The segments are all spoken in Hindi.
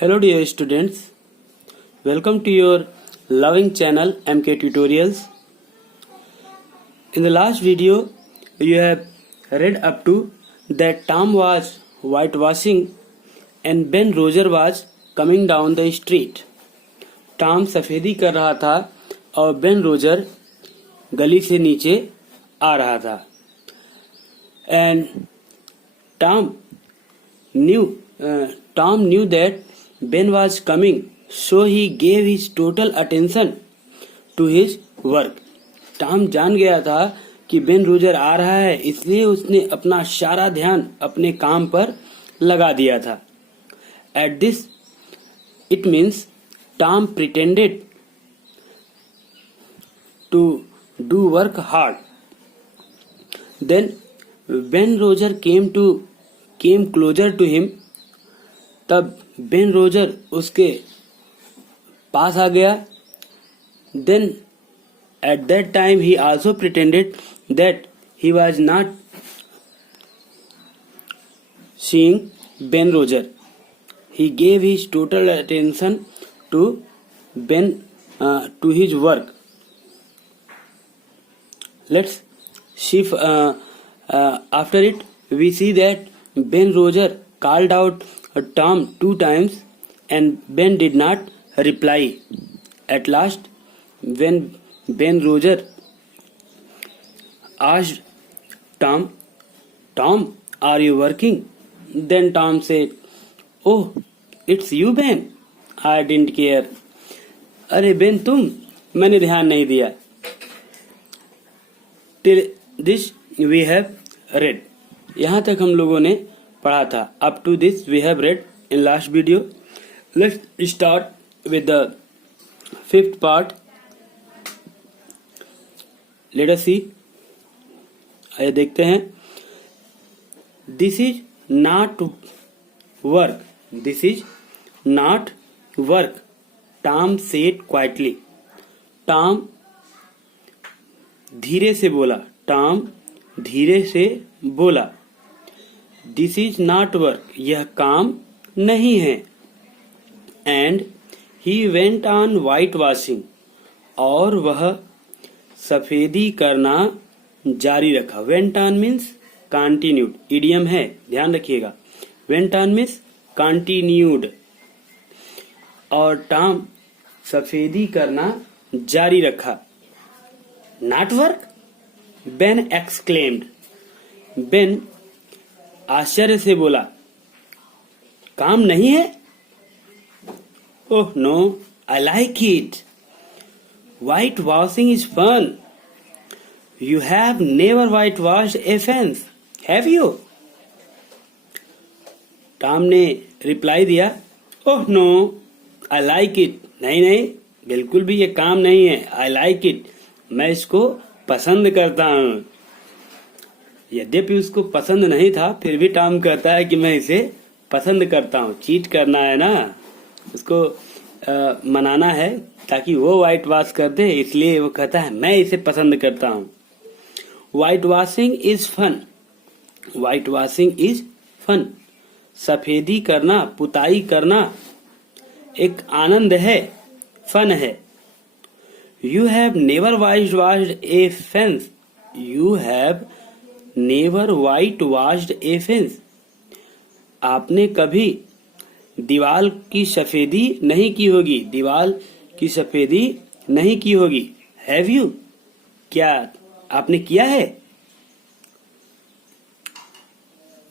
Hello dear students, welcome to your loving channel MK Tutorials. In the last video, you have read up to that Tom was whitewashing and Ben Roger was coming down the street. Tom सफेदी कर रहा था और बेन रोजर गली से नीचे आ रहा था. And Tom knew that Ben was coming, so he gave his total attention to his work. Tom जान गया था कि बेन रोजर आ रहा है, इसलिए उसने अपना सारा ध्यान अपने काम पर लगा दिया था. At this, it means Tom pretended to do work hard. Then Ben Roger came closer to him. तब बेन रोजर उसके पास आ गया. Then at that time he also pretended that he was not seeing Ben Roger. He gave his total attention to to his work. Let's see. After it, we see that Ben Roger called out Tom 2 times and Ben did not reply. At last, when Ben Roger asked Tom, are you working? Then Tom said, oh, it's you, Ben. I didn't care. अरे बेन तुम, मैंने ध्यान नहीं दिया. Till this we have read. यहाँ तक हम लोगों ने पढ़ा था. Up to this we have read in last video. Let's start with the fifth part. Let us see. आइए देखते हैं. This is not work. This is not work. Tom said quietly. Tom धीरे से बोला. Tom धीरे से बोला. This is not work. यह काम नहीं है. And he went on whitewashing. और वह सफेदी करना जारी रखा. Went on means continued. Idiom है, ध्यान रखिएगा. Went on means continued. और टॉम सफेदी करना जारी रखा. Not work? Ben exclaimed. Ben आश्चर्य से बोला, काम नहीं है? Oh no, I like it. White washing is fun. You have never white washed a fence, have you? Tom ने रिप्लाई दिया, oh no, I like it. नहीं, बिल्कुल भी ये काम नहीं है. I like it. मैं इसको पसंद करता हूँ. यद्यपि उसको पसंद नहीं था, फिर भी टॉम कहता है कि मैं इसे पसंद करता हूँ. चीट करना है ना, उसको मनाना है ताकि वो व्हाइट वॉश कर दे, इसलिए वो कहता है मैं इसे पसंद करता हूँ. White washing is fun. White washing is fun. सफेदी करना, पुताई करना एक आनंद है, फन है. You have never washed a fence. You have never white washed a fence. आपने कभी दीवाल की सफेदी नहीं की होगी. दीवाल की सफेदी नहीं की होगी. Have you? क्या आपने किया है?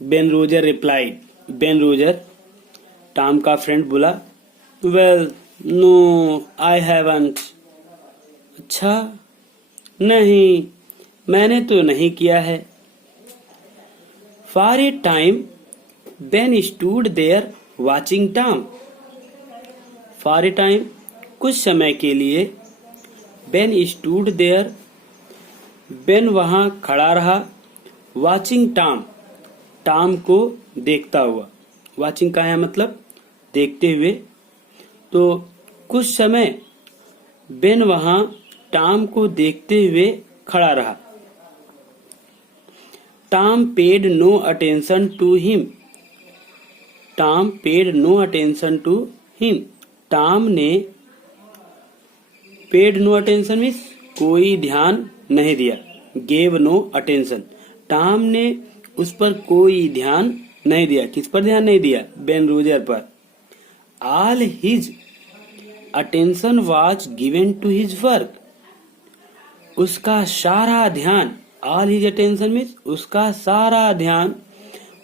Ben Roger replied. Ben Roger, Tom का फ्रेंड, बोला, वेल नो, आई हैवंट. अच्छा, नहीं, मैंने तो नहीं किया है. For a time, Ben stood there watching Tom. For a time, कुछ समय के लिए, Ben stood there, Ben वहां खड़ा रहा, watching Tom, Tom को देखता हुआ. Watching का है मतलब देखते हुए. तो कुछ समय Ben वहां Tom को देखते हुए खड़ा रहा. Tom paid no attention to him. Tom paid no attention to him. Tom ने पेड नो अटेंशन मीन्स कोई ध्यान नहीं दिया। गेव नो अटेंशन, टॉम ने उस पर कोई ध्यान नहीं दिया। किस पर ध्यान नहीं दिया? बेन रोजर पर। All his attention was given to his work. उसका सारा ध्यान, ऑल हिज अटेंशन मीन्स उसका सारा ध्यान,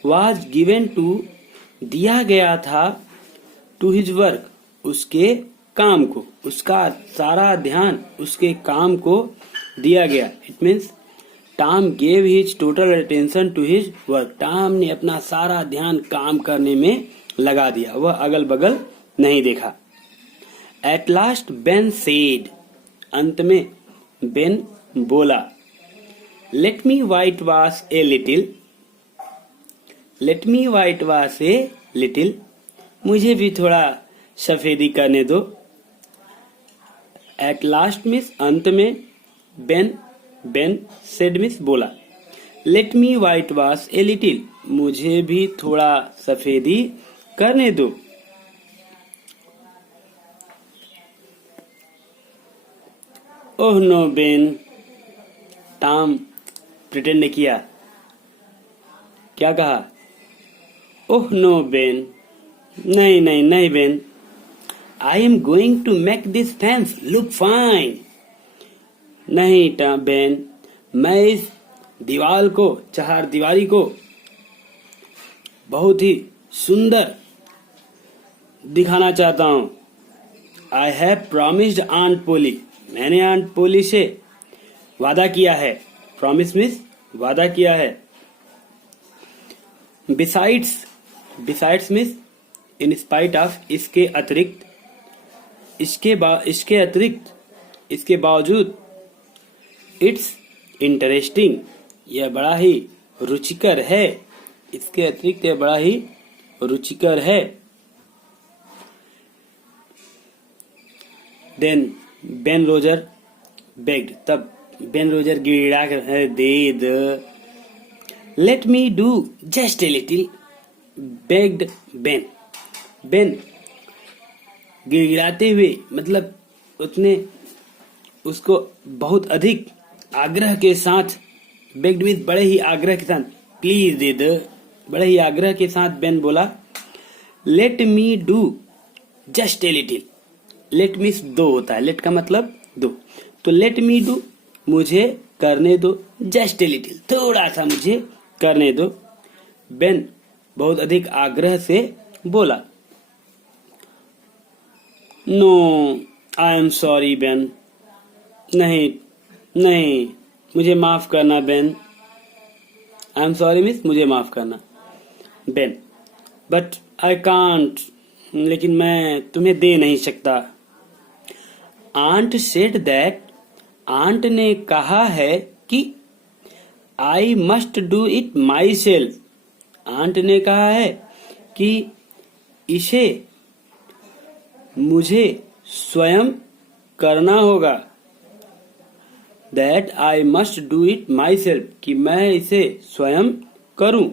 वाज गिवन टू दिया गया था, टू हिज वर्क उसके काम को। उसका सारा ध्यान उसके काम को दिया गया। It means Tom gave his total attention to his work. Tom ने अपना सारा ध्यान काम करने में लगा दिया, वह अगल बगल नहीं देखा। एट लास्ट बेन सेड, अंत में बेन बोला, let me white wash a little. Late me white wash a little, मुझे भी थोड़ा सफेदी करने दो। एट लास्ट मीन्स अंत में, बेन सेड मीन्स बोला। Let me white wash a little, मुझे भी थोड़ा सफेदी करने दो। Oh no Ben, Tom pretend किया। क्या कहा? ओह नो बेन, नहीं नहीं नहीं Ben, I am going to make this fence look fine. नहीं बेन, मैं इस दीवार को, चार दीवारी को बहुत ही सुंदर दिखाना चाहता हूँ। आई हैव प्रॉमिस्ड आंट पोली, मैंने आंट पोली से वादा किया है। प्रॉमिस मीन्स वादा किया है। Besides means in spite of, इसके अतिरिक्त, इसके अतिरिक्त, इसके बावजूद। इट्स इंटरेस्टिंग, यह बड़ा ही रुचिकर है। इसके अतिरिक्त यह बड़ा ही रुचिकर है। देन बेन रोजर बेग्ड, तब बेन रोजर गिड़गिड़ा कर दे द। Let me do just a little, begged Ben. Ben गिड़गिड़ाते हुए, मतलब उसको बहुत अधिक आग्रह के साथ, बेग्ड मीन्स बड़े ही आग्रह के साथ, प्लीज दे दो, बड़े ही आग्रह के साथ बेन बोला, let me do just a little. Let means दो होता है, लेट का मतलब दो, तो लेट मी डू मुझे करने दो, जस्ट ए लिटिल थोड़ा सा मुझे करने दो। बेन बहुत अधिक आग्रह से बोला। No I am sorry Ben, नहीं नहीं मुझे माफ करना Ben. I am sorry means मुझे माफ करना। बेन बट आई कांट, लेकिन मैं तुम्हें दे नहीं सकता। आंट सेड दैट, आंट ने कहा है कि I must do it myself. Aunt ने कहा है कि इसे मुझे स्वयं करना होगा। That I must do it myself, कि मैं इसे स्वयं करूं,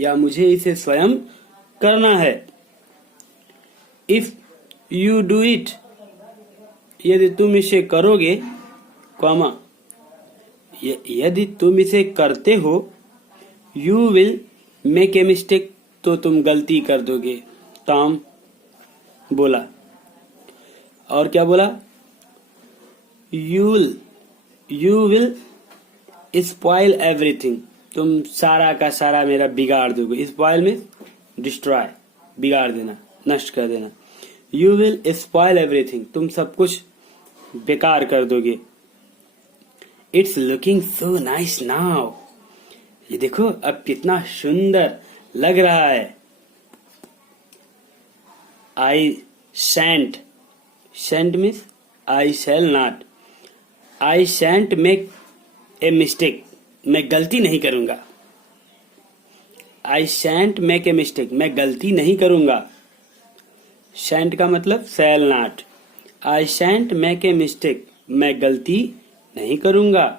या मुझे इसे स्वयं करना है। इफ यू डू इट, यदि तुम इसे करोगे, कॉमा, यदि तुम इसे करते हो, you will make a mistake, तो तुम गलती कर दोगे। टॉम बोला। और क्या बोला? यू विल स्पॉइल एवरीथिंग, तुम सारा का सारा मेरा बिगाड़ दोगे। स्पॉइल में डिस्ट्रॉय, बिगाड़ देना, नष्ट कर देना। यू विल स्पॉइल एवरीथिंग, तुम सब कुछ बेकार कर दोगे। It's looking so nice now, ये देखो अब कितना सुंदर लग रहा है। I shan't, shan't means I shall not, I shan't make a mistake, मैं गलती नहीं करूंगा। आई शैंट मेक ए मिस्टेक, मैं गलती नहीं करूंगा। शैंट का मतलब shall not. I shan't make a mistake, मैं गलती नहीं करूंगा।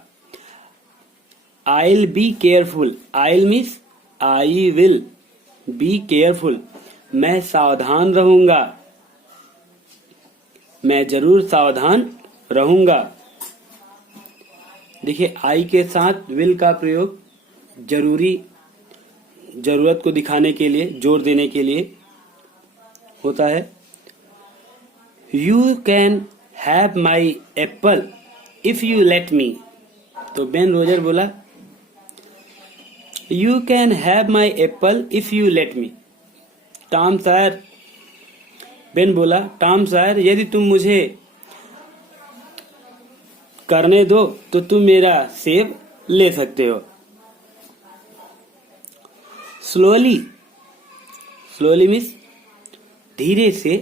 I'll be careful, I'll means I will be careful, मैं सावधान रहूंगा, मैं जरूर सावधान रहूंगा। देखिए आई के साथ विल का प्रयोग जरूरत को दिखाने के लिए, जोर देने के लिए होता है। You can have my apple if you let me. तो बेन रोजर बोला you can have my apple if you let me. Tom Sawyer, Ben बोला टॉम सायर यदि तुम मुझे करने दो तो तुम मेरा सेब ले सकते हो। स्लोली, स्लोली मीन्स धीरे से,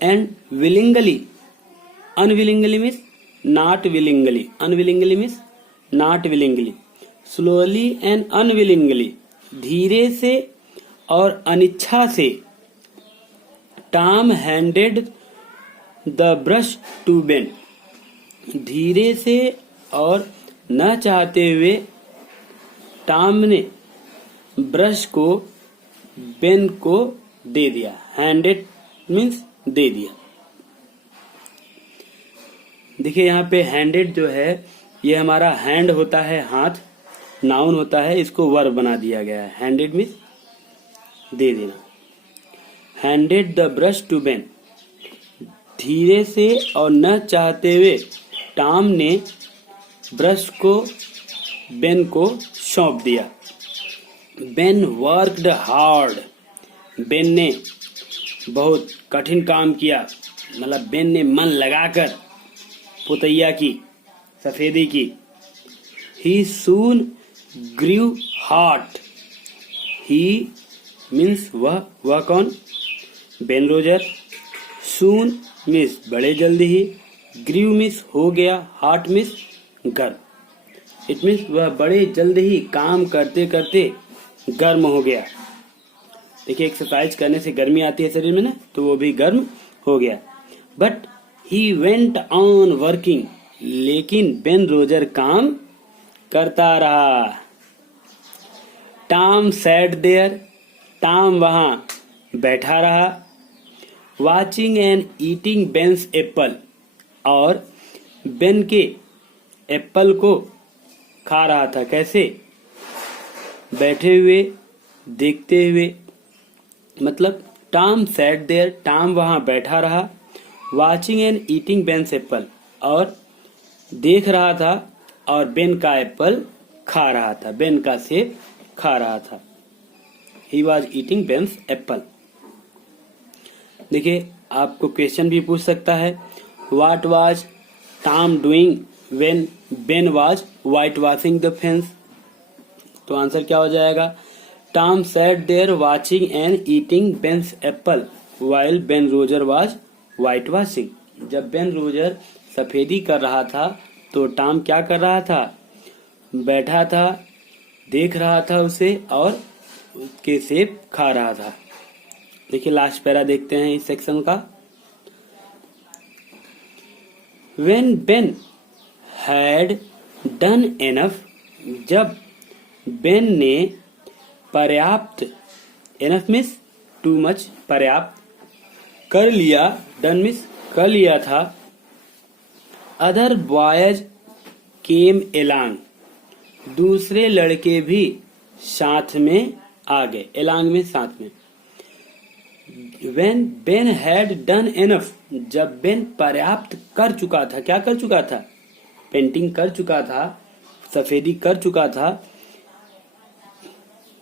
and willingly, unwillingly means not willingly, unwillingly means not willingly. Slowly and unwillingly, धीरे से और अनिच्छा से, Tom handed the brush to Ben. धीरे से और न चाहते हुए टॉम ने ब्रश को बेन को दे दिया। हैंडेड मीन्स दे दिया। देखिए यहाँ पे हैंडेड जो है ये हमारा हैंड होता है, हाथ, नाउन होता है, इसको वर्ब बना दिया गया है। हैंडेड मीन्स दे देना। Handed the brush to Ben, धीरे से और न चाहते हुए टॉम ने ब्रश को बेन को सौंप दिया। बेन वर्कड हार्ड, बेन ने बहुत कठिन काम किया, मतलब बेन ने मन लगाकर पुतैया की, सफेदी की। ही सून ग्रीव हॉट, ही मीन्स वह कौन, बेन रोजर। सून मीन्स बड़े जल्दी ही, ग्रीव मीन्स हो गया, हॉट मीन्स गर्म। इट मीन्स वह बड़े जल्द ही काम करते करते गर्म हो गया। देखिए एक्सरसाइज करने से गर्मी आती है शरीर में ना, तो वो भी गर्म हो गया। But he went on working, लेकिन बेन रोजर काम करता रहा। टॉम सैट देयर, टॉम वहां बैठा रहा। Watching and eating Ben's Apple, और बेन के एप्पल को खा रहा था। कैसे? बैठे हुए, देखते हुए। मतलब टॉम सैट देयर, टॉम वहां बैठा रहा। Watching and eating Ben's Apple, और देख रहा था और बेन का एप्पल खा रहा था, बेन का सेब खा रहा था। He was eating Ben's apple. देखिए आपको क्वेश्चन भी पूछ सकता है, what was Tom doing when Ben was white washing the fence. तो आंसर क्या हो जाएगा? Tom sat there watching and eating Ben's apple while Ben Roger was white washing. जब बेन रोजर सफेदी कर रहा था तो टॉम क्या कर रहा था? बैठा था, देख रहा था उसे और उसके सेब खा रहा था। देखिए लास्ट पैरा देखते हैं इस सेक्शन का। When Ben had done enough, जब बेन ने पर्याप्त, enough means too much, पर्याप्त कर लिया, done means कर लिया था। Other boys came along, दूसरे लड़के भी साथ में आ गए। along में साथ में। When Ben had done enough, जब बेन पर्याप्त कर चुका था, क्या कर चुका था? पेंटिंग कर चुका था, सफेदी कर चुका था।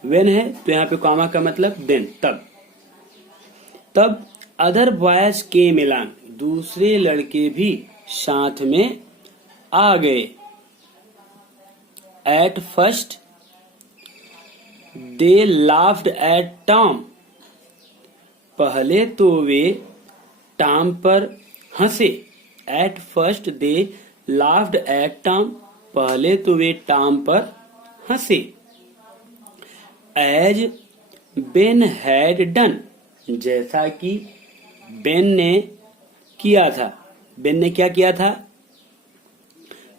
When है तो यहाँ पे कॉमा का मतलब then, तब अदर बॉयज केम along, दूसरे लड़के भी साथ में आ गए। At first they laughed at Tom, पहले तो वे टॉम पर हंसे। At first they laughed eight Tom, पहले तो वे टॉम पर हंसे। एज बेन हैड डन, जैसा कि बेन ने किया था। बेन ने क्या किया था?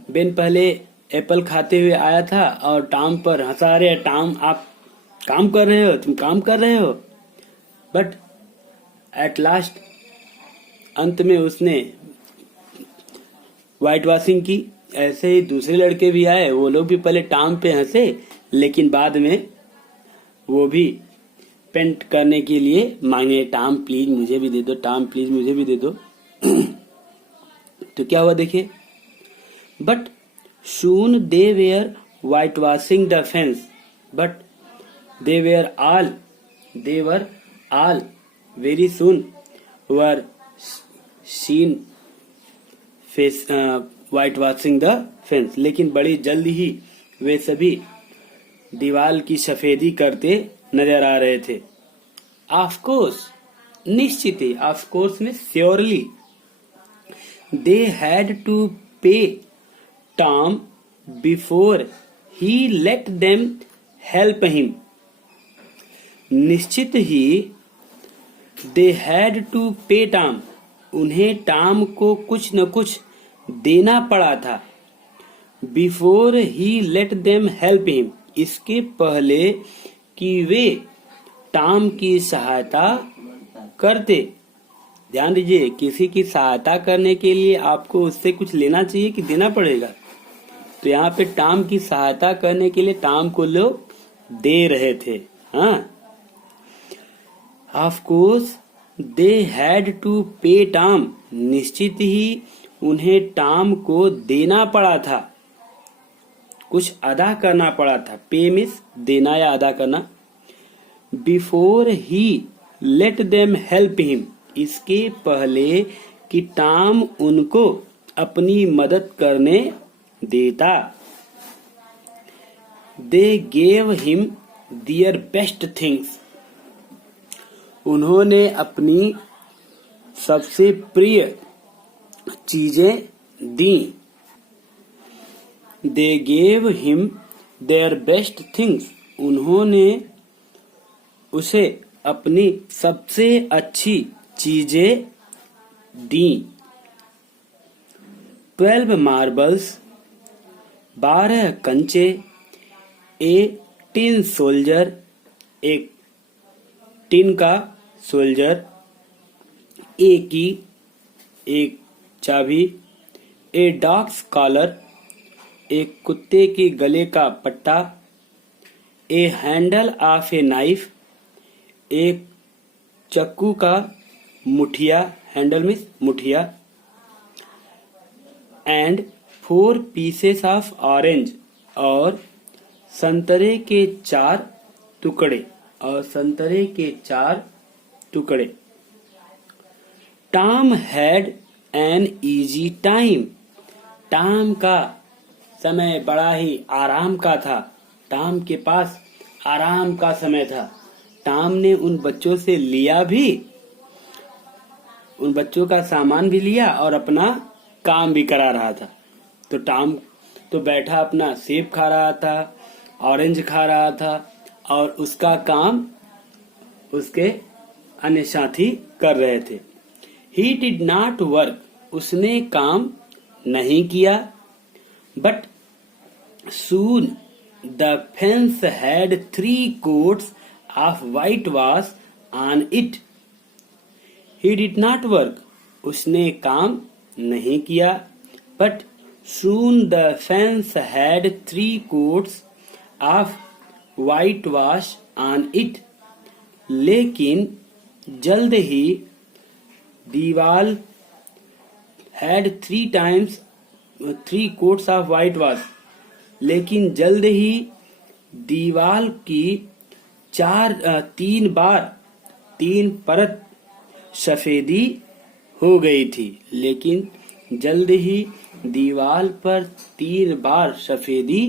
बेन पहले एप्पल खाते हुए आया था और टॉम पर हंसा रहे, टॉम आप काम कर रहे हो, तुम काम कर रहे हो। बट एट लास्ट, अंत में उसने व्हाइट वॉशिंग की। ऐसे ही दूसरे लड़के भी आए, वो लोग भी पहले टाम पे हंसे, लेकिन बाद में वो भी पेंट करने के लिए मांगे, टाम प्लीज मुझे भी दे दो, टाम प्लीज मुझे भी दे दो। तो क्या हुआ देखिए, but soon they were white washing the fence, but they were all very soon were seen face white washing the fence, लेकिन बड़ी जल्द ही वे सभी दीवार की सफेदी करते नजर आ रहे थे। ऑफ कोर्स, निश्चित ही, ऑफ कोर्स में surely, they had to pay Tom before he let them help him, निश्चित ही दे हैड टू पे टॉम, उन्हें टॉम को कुछ न कुछ देना पड़ा था। Before he let them help him, इसके पहले कि वे टॉम की सहायता करते। ध्यान दीजिए, किसी की सहायता करने के लिए आपको उससे कुछ लेना चाहिए कि देना पड़ेगा। तो यहाँ पे टॉम की सहायता करने के लिए टॉम को लोग दे रहे थे। हाँ, of course they had to pay Tom, निश्चित ही उन्हें टॉम को देना पड़ा था, कुछ अदा करना पड़ा था। पे मीन्स देना या अदा करना। Before he let them help him, इसके पहले कि टॉम उनको अपनी मदद करने देता। They gave him their best things, उन्होंने अपनी सबसे प्रिय चीजें दी। They gave him their best things, उन्होंने उसे अपनी सबसे अच्छी चीजें दी। 12 मार्बल्स, 12 कंचे, ए टिन सोल्जर, एक टिन का सोल्जर, ए की, एक चाबी, ए डॉग्स कॉलर, एक कुत्ते के गले का पट्टा, ए हैंडल ऑफ ए नाइफ, एक चाकू का मुठिया, हैंडल मीन्स मुठिया, एंड 4 पीसेस ऑफ ऑरेंज, और संतरे के 4 टुकड़े, और संतरे के 4 टुकड़े। Tom had an easy time, Tom का समय बड़ा ही आराम का था। टॉम के पास आराम का समय था। टॉम ने उन बच्चों से लिया भी, उन बच्चों का सामान भी लिया और अपना काम भी करा रहा था। तो टॉम तो बैठा अपना सेब खा रहा था, ऑरेंज खा रहा था, और उसका काम उसके अन्य साथी कर रहे थे। ही डिड नॉट वर्क, उसने काम नहीं किया। But soon the fence had 3 coats of whitewash on it. He did not work, उसने काम नहीं किया। But soon the fence had 3 coats of whitewash on it. लेकिन जल्द ही दीवार had 3 coats of whitewash, लेकिन जल्द ही दीवार की 3 परत सफेदी हो गई थी। लेकिन जल्द ही दीवार पर 3 बार सफेदी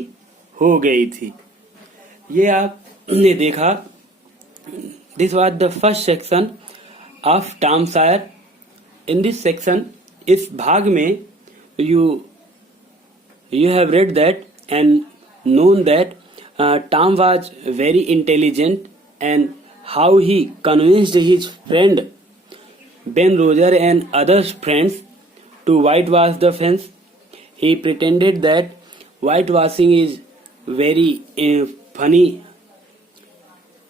हो गई थी। ये आपने देखा। This was the first section of Tom Sawyer. In this section, इस भाग में you have read that and known that Tom was very intelligent, and how he convinced his friend Ben Roger and other friends to whitewash the fence. He pretended that whitewashing is very funny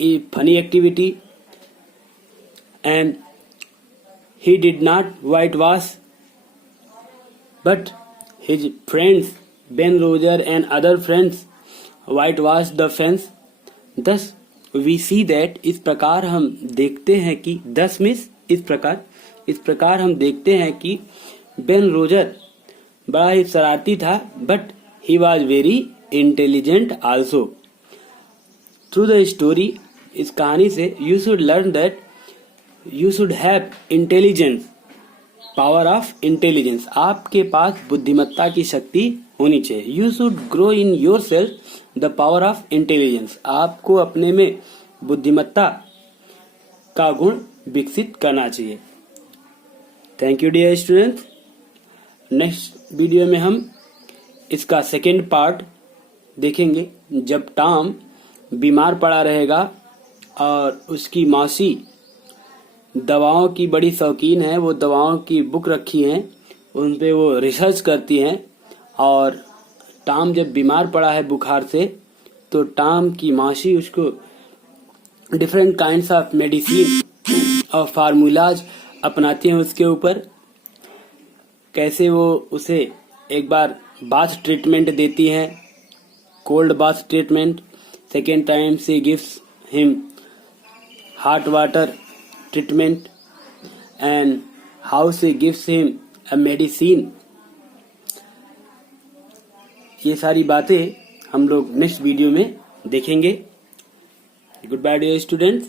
a funny activity and he did not whitewash, but his friends Ben Roger and other friends whitewashed the fence. Thus we see that इस प्रकार हम देखते हैं कि thus means इस प्रकार हम देखते हैं कि बेन रोजर बड़ा ही शरारती था, but he was very intelligent also. Through the story, इस कहानी से you should learn that you should have intelligence, power of intelligence. आपके पास बुद्धिमत्ता की शक्ति होनी चाहिए. You should grow in yourself the power of intelligence. आपको अपने में बुद्धिमत्ता का गुण विकसित करना चाहिए. Thank you dear students. Next video में हम इसका सेकेंड पार्ट देखेंगे. जब टॉम बीमार पड़ा रहेगा और उसकी मौसी दवाओं की बड़ी शौकीन है, वो दवाओं की बुक रखी हैं, उन पे वो रिसर्च करती हैं. और टॉम जब बीमार पड़ा है बुखार से, तो टॉम की मौसी उसको डिफरेंट काइंड्स ऑफ मेडिसिन और फार्मूलाज अपनाती हैं उसके ऊपर. कैसे वो उसे एक बार बाथ ट्रीटमेंट देती हैं, cold bath treatment. Second time she gives him hot water treatment and how she gives him a medicine. ये सारी बातें हम लोग नेक्स्ट वीडियो में देखेंगे. Goodbye dear students.